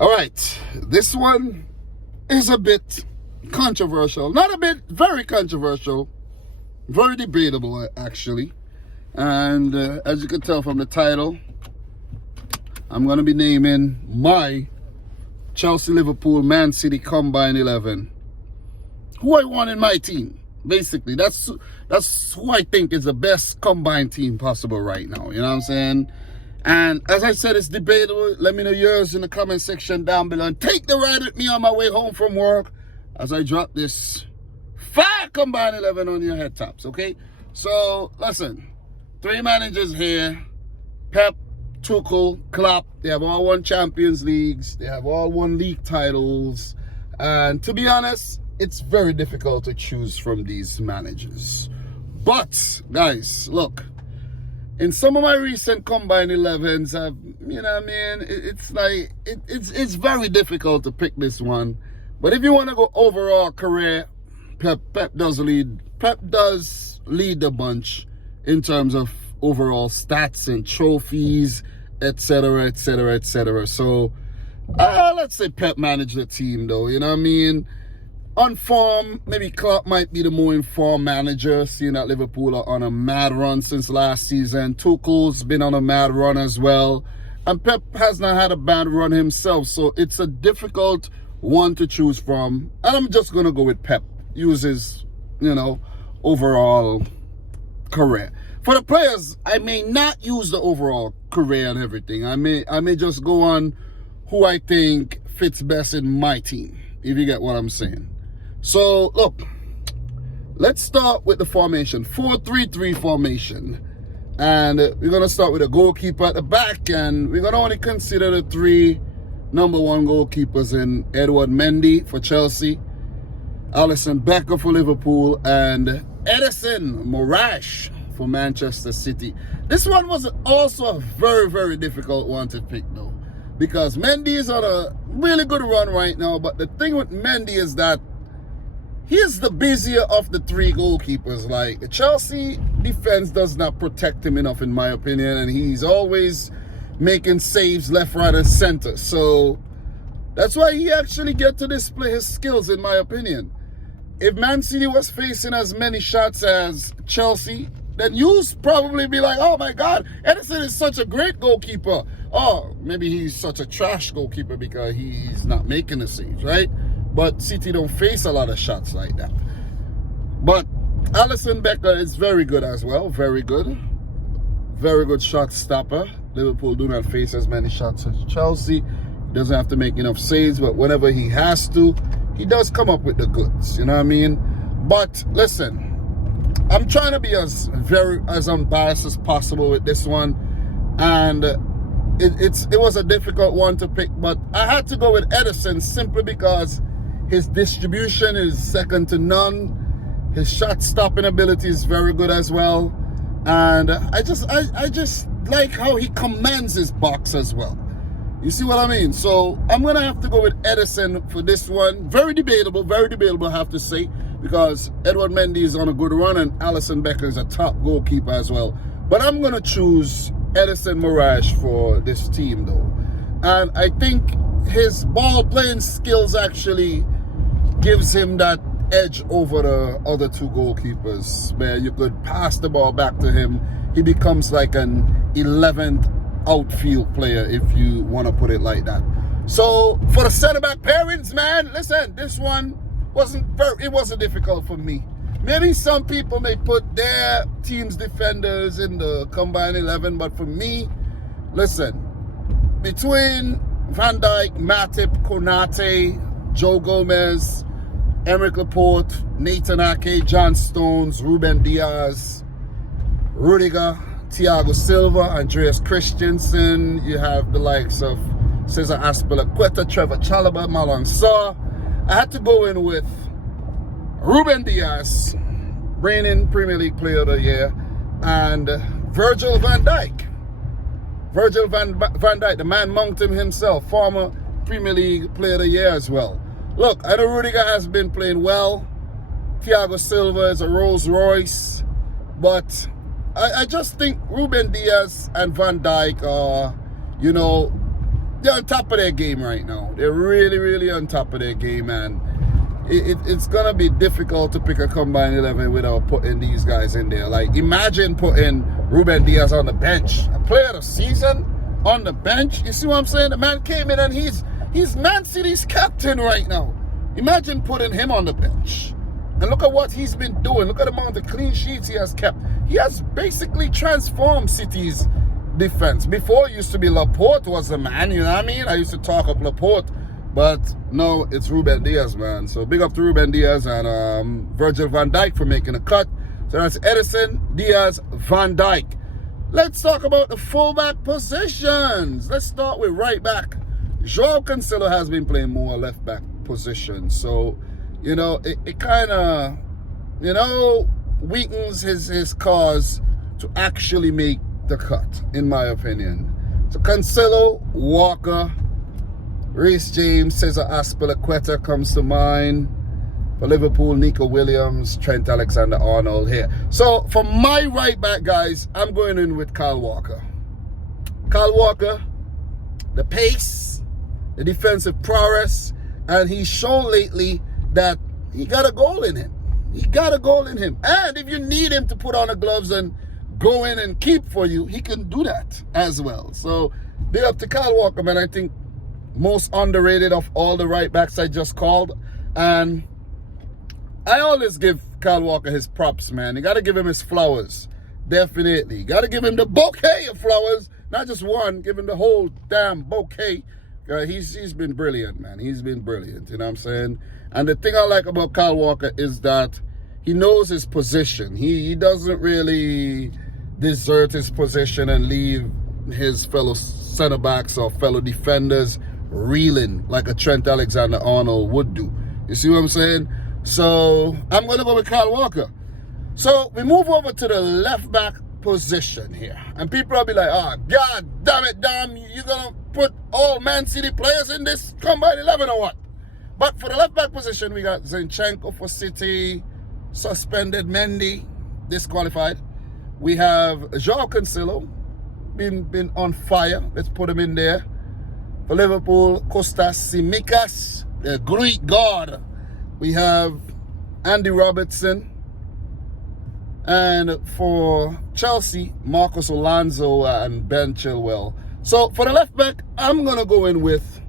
All right, this one is a bit controversial. Not a bit, very controversial. Very debatable, actually. And as you can tell from the title, I'm going to be naming my Chelsea-Liverpool-Man City Combine 11. Who I want in my team. Basically, that's who I think is the best combined team possible right now. You know what I'm saying? And as I said, it's debatable. Let me know yours in the comment section down below. And take the ride with me on my way home from work as I drop this fire combined 11 on your head tops, okay? So, listen. 3 managers here. Pep, Tuchel, Klopp. They have all won Champions Leagues. They have all won league titles. And to be honest, it's very difficult to choose from these managers. But, guys, look. In some of my recent combined 11s, you know what I mean? It's very difficult to pick this one. But if you want to go overall career, Pep does lead the bunch in terms of overall stats and trophies, etc., etc., etc. So, let's say Pep managed the team, though. You know what I mean? On form, maybe Klopp might be the more informed manager, seeing that Liverpool are on a mad run since last season. Tuchel's been on a mad run as well. And Pep has not had a bad run himself, so it's a difficult one to choose from. And I'm just going to go with Pep. Use his, overall career. For the players, I may not use the overall career and everything. I may just go on who I think fits best in my team, if you get what I'm saying. So, look, let's start with the formation. 4-3-3 formation. And we're going to start with a goalkeeper at the back. And we're going to only consider the 3 number 1 goalkeepers in Edouard Mendy for Chelsea, Alisson Becker for Liverpool, and Edison Moraes for Manchester City. This one was also a very, very difficult one to pick, though. Because Mendy is on a really good run right now. But the thing with Mendy is that he's the busier of the 3 goalkeepers. Like, the Chelsea defense does not protect him enough, in my opinion. And he's always making saves left, right, and center. So that's why he actually get to display his skills, in my opinion. If Man City was facing as many shots as Chelsea, then you'll probably be like, oh my God, Edison is such a great goalkeeper. Oh, maybe he's such a trash goalkeeper because he's not making the saves, right? But City don't face a lot of shots like that. But Alisson Becker is very good as well. Very good. Very good shot stopper. Liverpool do not face as many shots as Chelsea. He doesn't have to make enough saves, but whenever he has to, he does come up with the goods. You know what I mean? But listen, I'm trying to be as unbiased as possible with this one. And it was a difficult one to pick, but I had to go with Edison simply because his distribution is second to none. His shot stopping ability is very good as well. And I just like how he commands his box as well. You see what I mean? So I'm going to have to go with Edison for this one. Very debatable, I have to say, because Edouard Mendy is on a good run and Alisson Becker is a top goalkeeper as well. But I'm going to choose Edison Moraes for this team, though. And I think his ball playing skills actually gives him that edge over the other 2 goalkeepers, where you could pass the ball back to him. He becomes like an 11th outfield player, if you want to put it like that. So for the centre-back pairings, man, listen, this one wasn't difficult for me. Maybe some people may put their team's defenders in the combined 11, but for me, listen, between Van Dijk, Matip, Konate, Joe Gomez, Emerick Laporte, Nathan Ake, John Stones, Ruben Diaz, Rudiger, Thiago Silva, Andreas Christensen. You have the likes of Cesar Azpilicueta, Trevor Chalobah, Malang Sarr. I had to go in with Ruben Diaz, reigning Premier League Player of the Year, and Virgil van Dijk. Virgil van Dijk, the man mountain himself, former Premier League Player of the Year as well. Look, I know Rudiger has been playing well. Thiago Silva is a Rolls Royce, but I just think Ruben Diaz and Van Dijk are, they're on top of their game right now. They're really, really on top of their game, and it's going to be difficult to pick a combined 11 without putting these guys in there. Like, imagine putting Ruben Diaz on the bench. A player of the season on the bench. You see what I'm saying? The man came in and he's Man City's captain right now. Imagine putting him on the bench. And look at what he's been doing. Look at the amount of clean sheets he has kept. He has basically transformed City's defense. Before, it used to be Laporte was the man, you know what I mean? I used to talk up Laporte. But no, it's Ruben Diaz, man. So big up to Ruben Diaz and Virgil van Dijk for making a cut. So that's Edison, Diaz, Van Dijk. Let's talk about the fullback positions. Let's start with right back. Joao Cancelo has been playing more left back position. So, you know, it kind of, you know, weakens his cause to actually make the cut, in my opinion. So Cancelo, Walker, Reece James, Cesar Azpilicueta comes to mind. For Liverpool, Nico Williams, Trent Alexander-Arnold here. So for my right back, guys, I'm going in with Kyle Walker. Kyle Walker, the pace, the defensive prowess, and he's shown lately that he got a goal in him. He got a goal in him. And if you need him to put on the gloves and go in and keep for you, he can do that as well. So big up to Kyle Walker, man. I think most underrated of all the right backs I just called. And I always give Kyle Walker his props, man. You got to give him his flowers. Definitely. You got to give him the bouquet of flowers. Not just one. Give him the whole damn bouquet. He's been brilliant, man. He's been brilliant. You know what I'm saying? And the thing I like about Kyle Walker is that he knows his position. He doesn't really desert his position and leave his fellow center backs or fellow defenders reeling like a Trent Alexander-Arnold would do. You see what I'm saying? So I'm going to go with Kyle Walker. So we move over to the left back position here. And people will be like, oh, God damn it, damn, you're going to put all Man City players in this combined 11 or what? But for the left back position, we got Zinchenko for City, suspended Mendy, disqualified. We have Joao Cancelo, been on fire. Let's put him in there. For Liverpool, Kostas Tsimikas, the Greek god. We have Andy Robertson. And for Chelsea, Marcos Alonso and Ben Chilwell. So for the left back, I'm going to go in with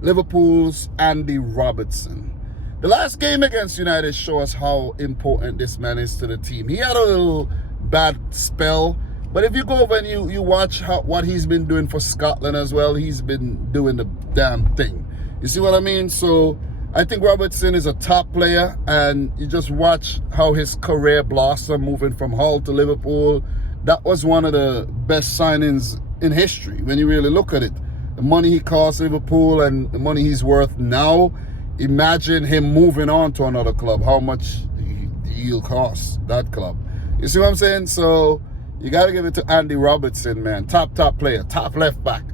Liverpool's Andy Robertson. The last game against United shows us how important this man is to the team. He had a little bad spell. But if you go over and you watch what he's been doing for Scotland as well, he's been doing the damn thing. You see what I mean? So I think Robertson is a top player, and you just watch how his career blossomed, moving from Hull to Liverpool. That was one of the best signings in history when you really look at it. The money he cost Liverpool and the money he's worth now, imagine him moving on to another club, how much he'll cost that club. You see what I'm saying? So you got to give it to Andy Robertson, man. Top player, top left back.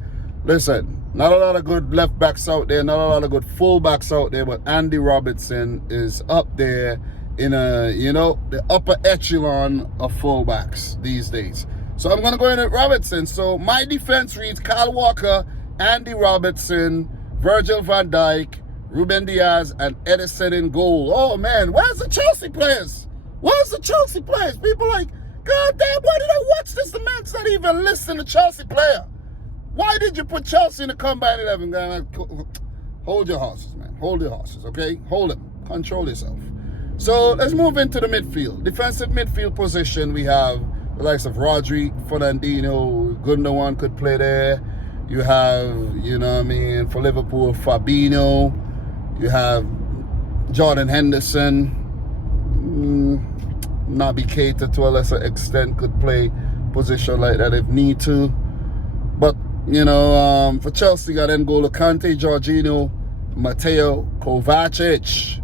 Listen, not a lot of good left backs out there, not a lot of good full backs out there, but Andy Robertson is up there in the upper echelon of full backs these days. So I'm going to go in at Robertson. So my defense reads Kyle Walker, Andy Robertson, Virgil van Dijk, Ruben Diaz, and Edison in goal. Oh, man, where's the Chelsea players? Where's the Chelsea players? People like, God damn, why did I watch this? The man's not even listening to Chelsea player. Why did you put Chelsea in the combined 11, guy? Hold your horses, man. Hold your horses, okay? Hold them. Control yourself. So let's move into the midfield. Defensive midfield position, we have the likes of Rodri, Fernandinho, Gundogan could play there. You have, for Liverpool, Fabinho. You have Jordan Henderson. Naby Keita, to a lesser extent, could play position like that if need to. But, for Chelsea, you got N'Golo Kante, Jorginho, Mateo Kovacic.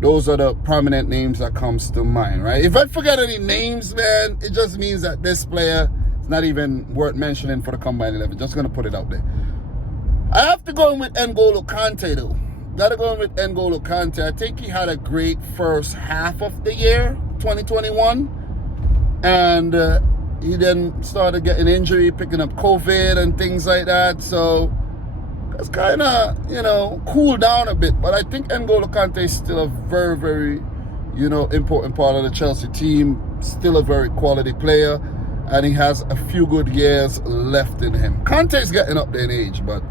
Those are the prominent names that comes to mind, right? If I forget any names, man, it just means that this player is not even worth mentioning for the combined 11. Just going to put it out there. I have to go in with N'Golo Kante, though. Got to go in with N'Golo Kante. I think he had a great first half of the year, 2021. And he then started getting injury, picking up COVID and things like that. So has kind of, you know, cooled down a bit. But I think N'Golo Kante is still a very, very, you know, important part of the Chelsea team. Still a very quality player. And he has a few good years left in him. Kante is getting up there in age, but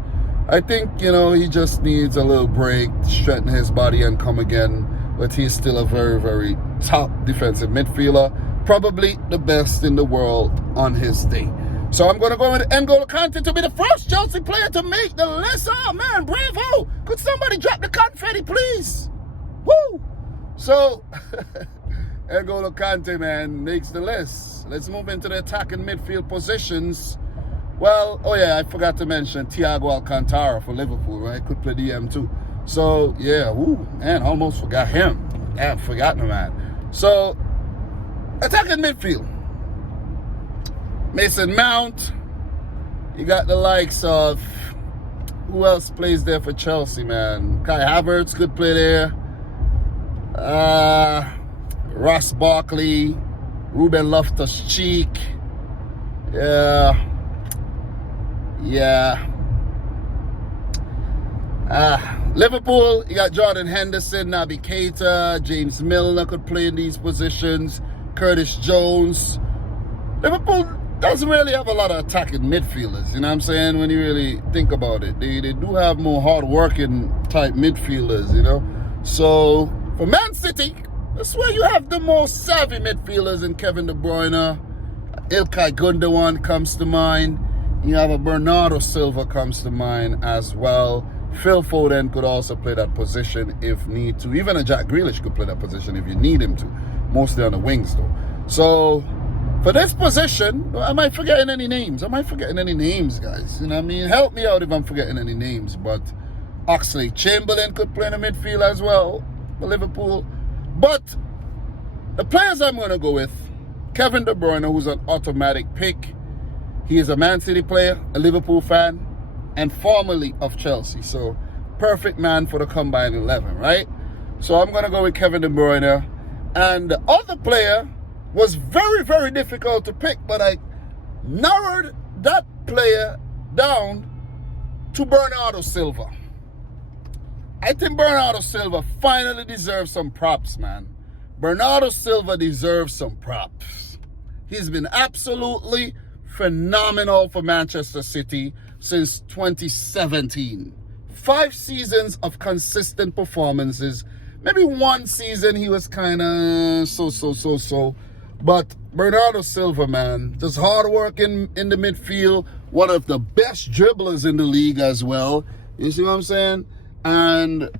I think, you know, he just needs a little break, strengthen his body and come again. But he's still a very, very top defensive midfielder. Probably the best in the world on his day. So I'm going to go with N'Golo Kante to be the first Chelsea player to make the list. Oh, man, bravo. Could somebody drop the confetti, please? Woo! So, N'Golo Kante, man, makes the list. Let's move into the attacking midfield positions. Well, oh yeah, I forgot to mention Thiago Alcantara for Liverpool, right? Could play DM too. So, yeah, woo, man, almost forgot him. Yeah, forgot the man. So, attacking midfield. Mason Mount. You got the likes of, who else plays there for Chelsea, man? Kai Havertz could play there. Ross Barkley. Ruben Loftus-Cheek. Yeah. Liverpool, you got Jordan Henderson, Naby Keita, James Milner could play in these positions. Curtis Jones. Liverpool doesn't really have a lot of attacking midfielders, you know what I'm saying, when you really think about it. They do have more hard-working type midfielders, you know. So, for Man City, that's where you have the most savvy midfielders in Kevin De Bruyne. Ilkay Gundogan comes to mind. You have a Bernardo Silva comes to mind as well. Phil Foden could also play that position if need to. Even a Jack Grealish could play that position if you need him to. Mostly on the wings, though. So, for this position, am I forgetting any names? Am I forgetting any names, guys? You know what I mean? Help me out if I'm forgetting any names. But Oxlade-Chamberlain could play in the midfield as well for Liverpool. But the players I'm going to go with, Kevin De Bruyne, who's an automatic pick. He is a Man City player, a Liverpool fan, and formerly of Chelsea. So, perfect man for the combined 11, right? So, I'm going to go with Kevin De Bruyne. And the other player was very, very difficult to pick, but I narrowed that player down to Bernardo Silva. I think Bernardo Silva finally deserves some props, man. Bernardo Silva deserves some props. He's been absolutely phenomenal for Manchester City since 2017. 5 seasons of consistent performances. Maybe one season he was kind of so. But Bernardo Silva, man, just hard work in the midfield. One of the best dribblers in the league as well. You see what I'm saying? And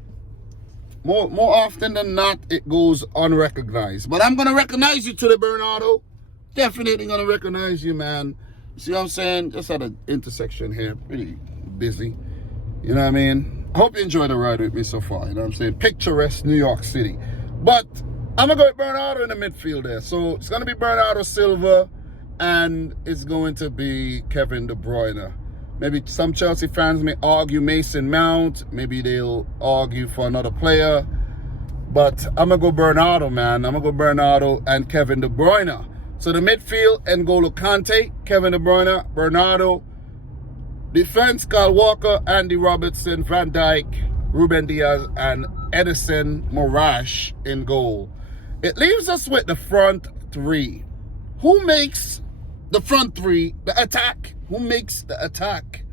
more often than not, it goes unrecognized. But I'm going to recognize you today, Bernardo. Definitely going to recognize you, man. See what I'm saying? Just at an intersection here. Pretty busy. You know what I mean? I hope you enjoyed the ride with me so far. You know what I'm saying? Picturesque New York City. But I'm going to go with Bernardo in the midfield there. So it's going to be Bernardo Silva and it's going to be Kevin De Bruyne. Maybe some Chelsea fans may argue Mason Mount. Maybe they'll argue for another player. But I'm going to go Bernardo, man. I'm going to go Bernardo and Kevin De Bruyne. So the midfield, N'Golo Kante, Kevin De Bruyne, Bernardo. Defense, Kyle Walker, Andy Robertson, Van Dijk, Ruben Diaz, and Edison Moraes in goal. It leaves us with the front three. Who makes the front three the attack? Who makes the attack?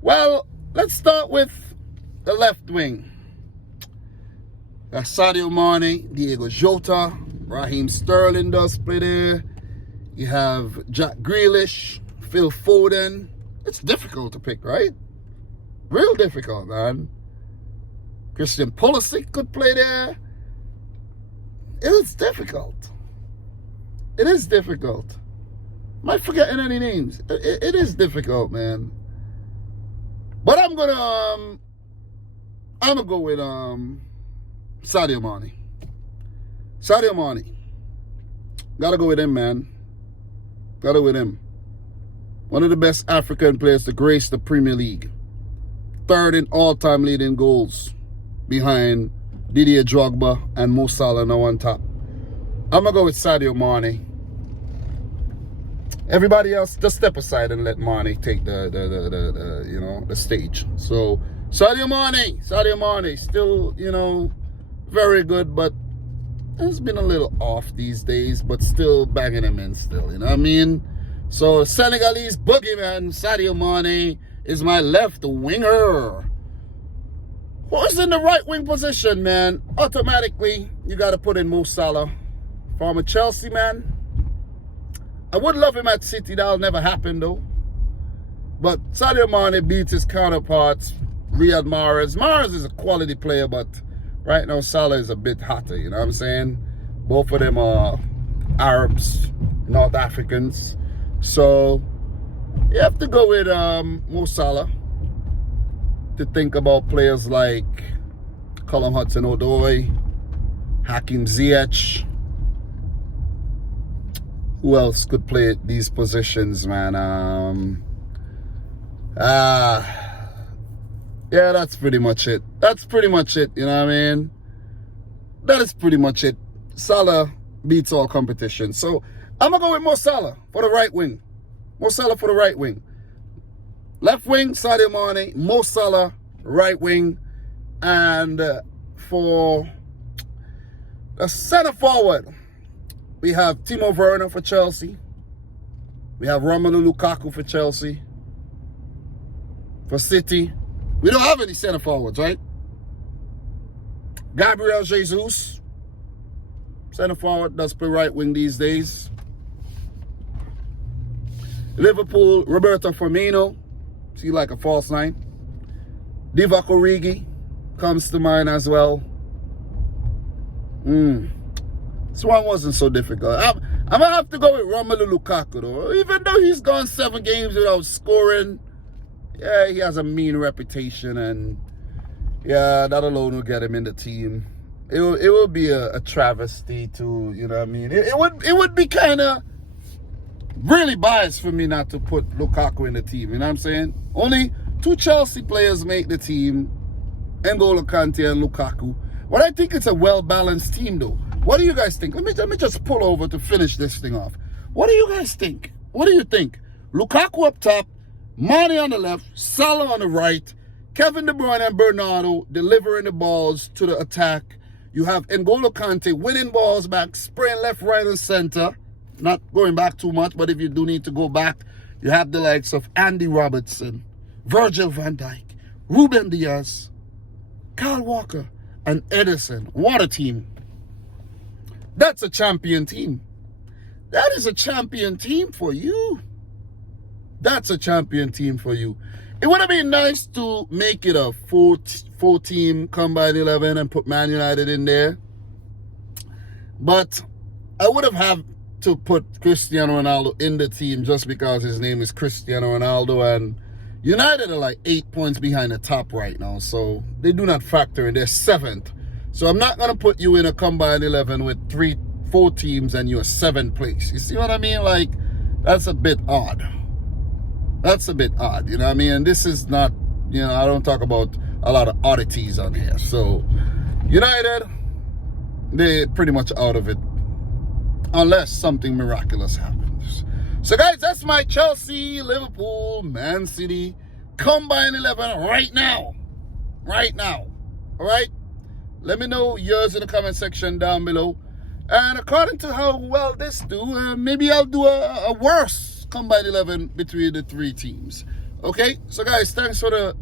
Well, let's start with the left wing. That's Sadio Mane, Diego Jota, Raheem Sterling does play there. You have Jack Grealish, Phil Foden. It's difficult to pick, right? Real difficult, man. Christian Pulisic could play there. It's difficult. It is difficult. Am I forgetting any names? It is difficult, man. But I'm gonna go with Sadio Mane. Sadio Mane. Gotta go with him, man. Gotta go with him. One of the best African players to grace the Premier League. 3rd in all-time leading goals behind Didier Drogba and Mo Salah now on top. I'm going to go with Sadio Mane. Everybody else just step aside and let Mane take the the stage. So Sadio Mane, still, very good, but it's been a little off these days, but still banging him in still, you know what I mean? So Senegalese boogeyman Sadio Mane is my left winger. Who's in the right wing position, man? Automatically, you got to put in Mo Salah. Former Chelsea, man. I would love him at City. That'll never happen, though. But Sadio Mane beats his counterparts, Riyad Mahrez. Mahrez is a quality player, but right now Salah is a bit hotter, you know what I'm saying? Both of them are Arabs, North Africans. So you have to go with Mo Salah to think about players like Callum Hudson-Odoi, Hakim Ziyech. Who else could play these positions, man? Yeah, that's pretty much it. You know what I mean? That is pretty much it. Salah beats all competition. So I'm going to go with Mo Salah for the right wing. Mo Salah for the right wing. Left wing, Sadio Mane. Mo Salah, right wing. And for the center forward, we have Timo Werner for Chelsea. We have Romelu Lukaku for Chelsea. For City, we don't have any center forwards, right? Gabriel Jesus, center forward, does play right wing these days. Liverpool, Roberto Firmino, see like a false nine. Divock Origi comes to mind as well. This one wasn't so difficult. I'm going to have to go with Romelu Lukaku, though. Even though he's gone 7 games without scoring, yeah, he has a mean reputation, and yeah, that alone will get him in the team. It will be a travesty to, you know what I mean? It would be kind of really biased for me not to put Lukaku in the team, you know what I'm saying? Only 2 Chelsea players make the team, N'Golo Kante and Lukaku. But I think it's a well-balanced team, though. What do you guys think? Let me just pull over to finish this thing off. What do you guys think? What do you think? Lukaku up top, Mane on the left, Salah on the right, Kevin De Bruyne and Bernardo delivering the balls to the attack. You have N'Golo Kante winning balls back, spraying left, right, and center. Not going back too much, but if you do need to go back, you have the likes of Andy Robertson, Virgil van Dijk, Ruben Diaz, Kyle Walker, and Ederson. What a team. That's a champion team. That is a champion team for you. That's a champion team for you. It would have been nice to make it a four-team combined 11 and put Man United in there. But I would have had to put Cristiano Ronaldo in the team just because his name is Cristiano Ronaldo. And United are like 8 points behind the top right now. So they do not factor in. They're 7th. So I'm not going to put you in a combined 11 with 4 teams and you're 7th place. You see what I mean? Like, that's a bit odd. That's a bit odd, you know what I mean? And this is not, I don't talk about a lot of oddities on here. So, United, they're pretty much out of it. Unless something miraculous happens. So, guys, that's my Chelsea, Liverpool, Man City combined 11 right now. Right now. All right? Let me know yours in the comment section down below. And according to how well this do, maybe I'll do a worse combined 11 between the 3 teams. Okay, so guys, thanks for the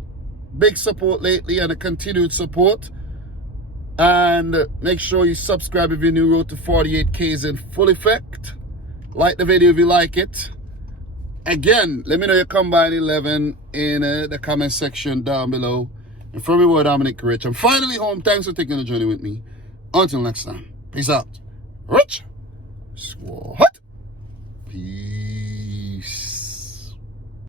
big support lately and the continued support. And make sure you subscribe if you're new. Road to 48K is in full effect. Like the video if you like it. Again, let me know your combined 11 in the comment section down below. And from me, Dominic Rich. I'm finally home. Thanks for taking the journey with me. Until next time, peace out. Rich Squad. Peace.